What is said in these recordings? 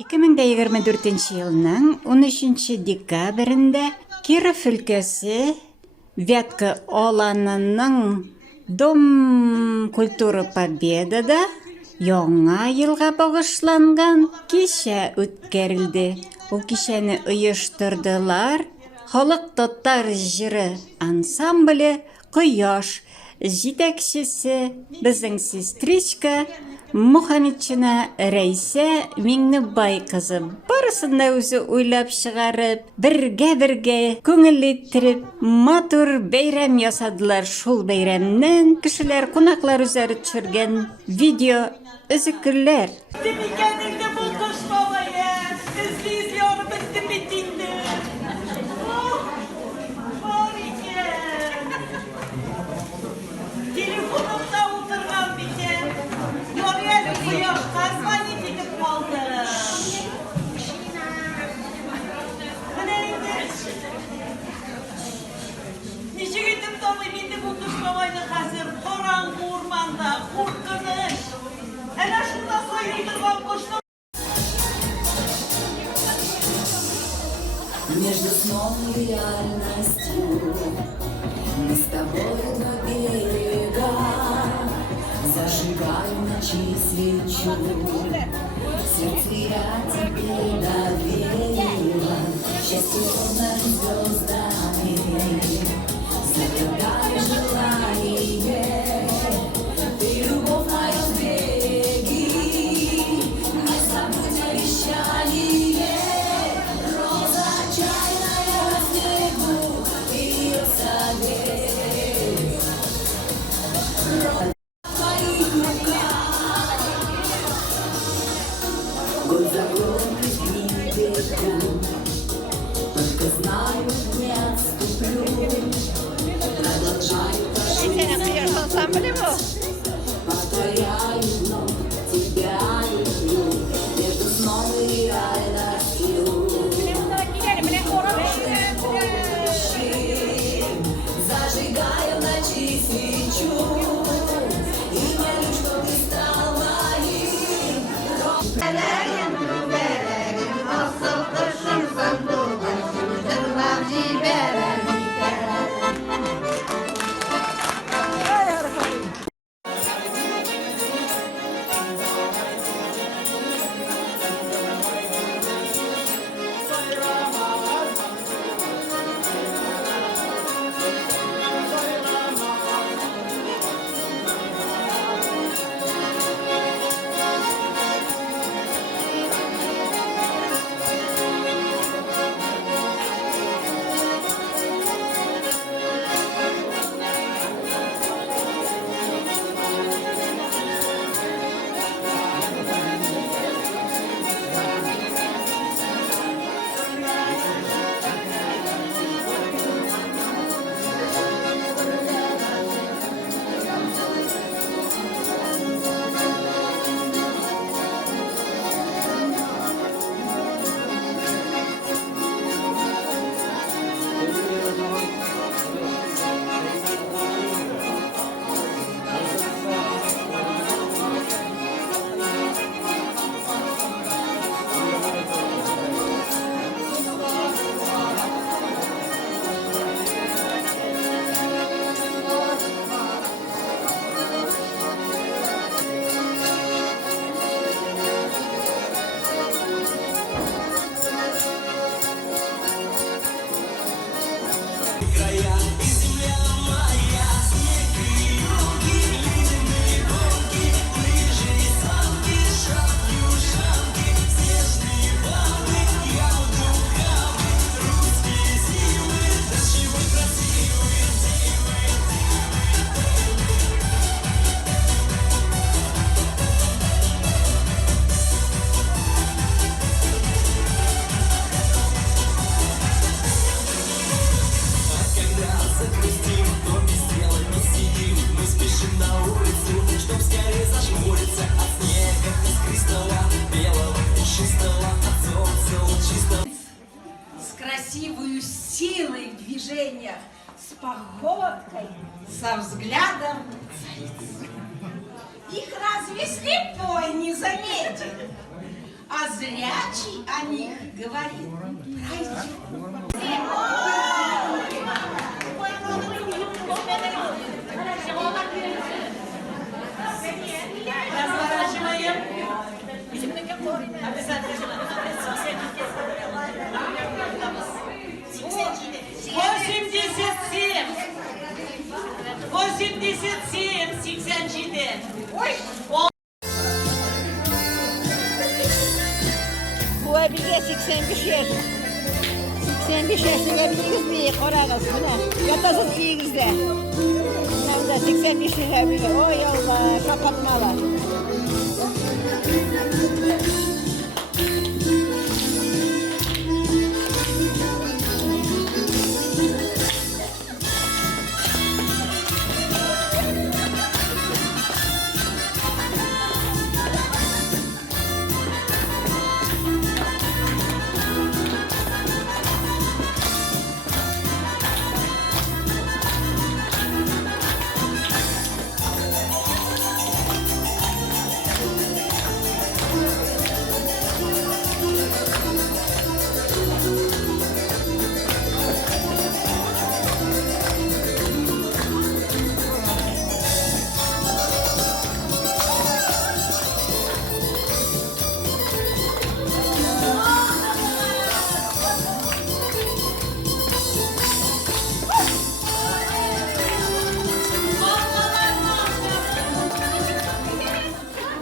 2024 жылның 13 декабрінде Киров өлкесі Вятка аланының Дом культуры Победада яңа елға бағышланған кеше өткерілді. Ол кешені ұйыштырдылар халық татар жыры ансамблі Құяш жетекшісі біздің сестричка Мұхамедшина Рәйсә Меңнебай қызы. Барысында өзі ойлап шығарып, бірге көңіл еттіріп, матур бәйрәм ясадылар. Шул бәйрәмнен кішілер, қонақлар үзәрі түсірген видео үзікірлер. Между сном и реальностью мы с тобой на берега. Зажигаю в ночи свечу, сердце я тебе доверила. Счастье над звездами, загадай желание. Ты любовь мою береги, не забудь обещание. Год за годом не бегу, только знаю, не отступлю. Продолжаю повторяю вновь, тебя люблю. Между сном и реальностью зажигаю в ночи свечу. И верю, что ты стал моим. Красивую силой в движениях, с походкой, со взглядом царицы. Их разве слепой не заметит? а зрячий о них говорит. Разворачиваем. Обязательно. 87. 84. Ой. Bu bize 85 yaş. 85 yaşına biliriz mi? Korağız buna. Yatasız biliriz de. Hem de 85 yaşına bilir. O yolda kapatmalar.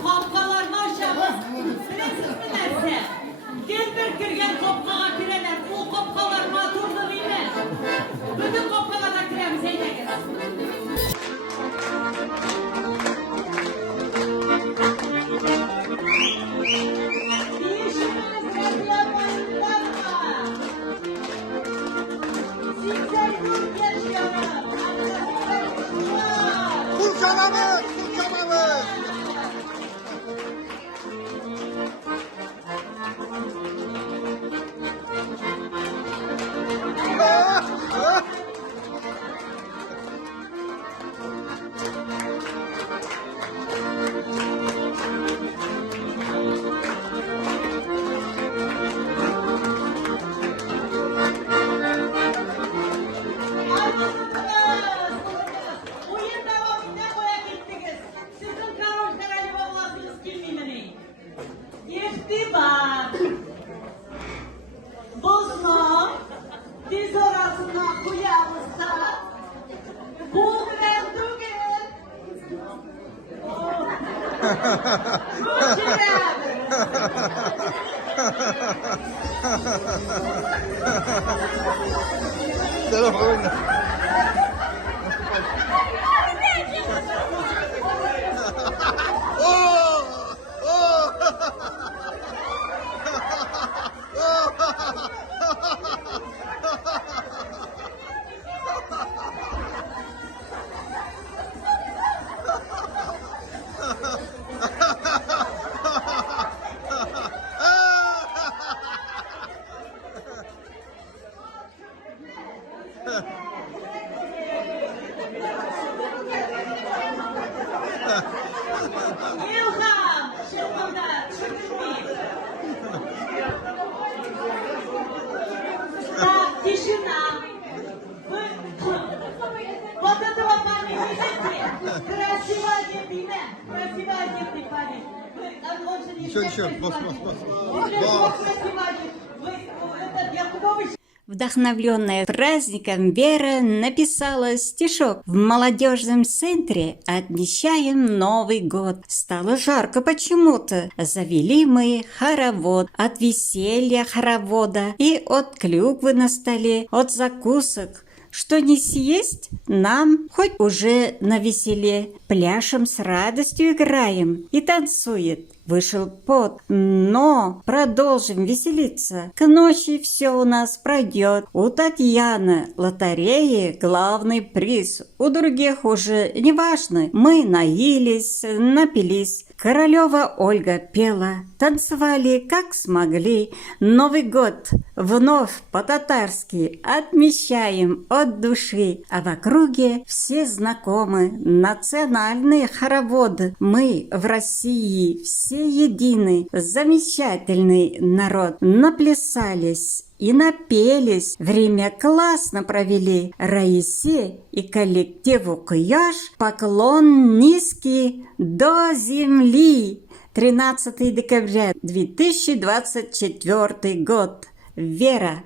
Kopkalar maşallah. Bilesiz mi derse? Gel bir kirgen kopkağa kireler. Bu kopkalar maturdur değil mi? Bütün kopkalardan kiremiz eyne gel. Kurcalamız! Kurcalamız! Oyun devamında koya gittiniz. Sizin karojlara yuvarlasınız kimliğini. Geçti bak. Bozma. Diz orasına koyarsa. Bu mendugel. Telefon. Oh! Oh! İlham. Şıkkında. Çıkışmayın. Так, тишина. Вы... Вот этого парня видите? Красиво одетый, имя. Красиво одетый парень. Он же не Еще, всех бос, красиво бос, одет. бос. Если Бос. кто красиво одет, вы... Это для художника. Вдохновленная праздником, Вера написала стишок. В молодежном центре отмечаем Новый год. Стало жарко почему-то. Завели мы хоровод. От веселья хоровода и от клюквы на столе, от закусок. Что не съесть нам, хоть уже на веселе. Пляшем с радостью играем и танцует. Вышел пот, но продолжим веселиться. К ночи все у нас пройдет. У Татьяны лотереи главный приз. У других уже неважно. Мы наелись, напились. Королева Ольга пела, танцевали как смогли. Новый год вновь по-татарски отмечаем от души. А в округе все знакомы национальные хороводы. Мы в России все едины, замечательный народ. Наплясались и напелись, время классно провели. Раисе и коллективу Куяш поклон низкий до земли. 13 декабря 2024 год. Вера.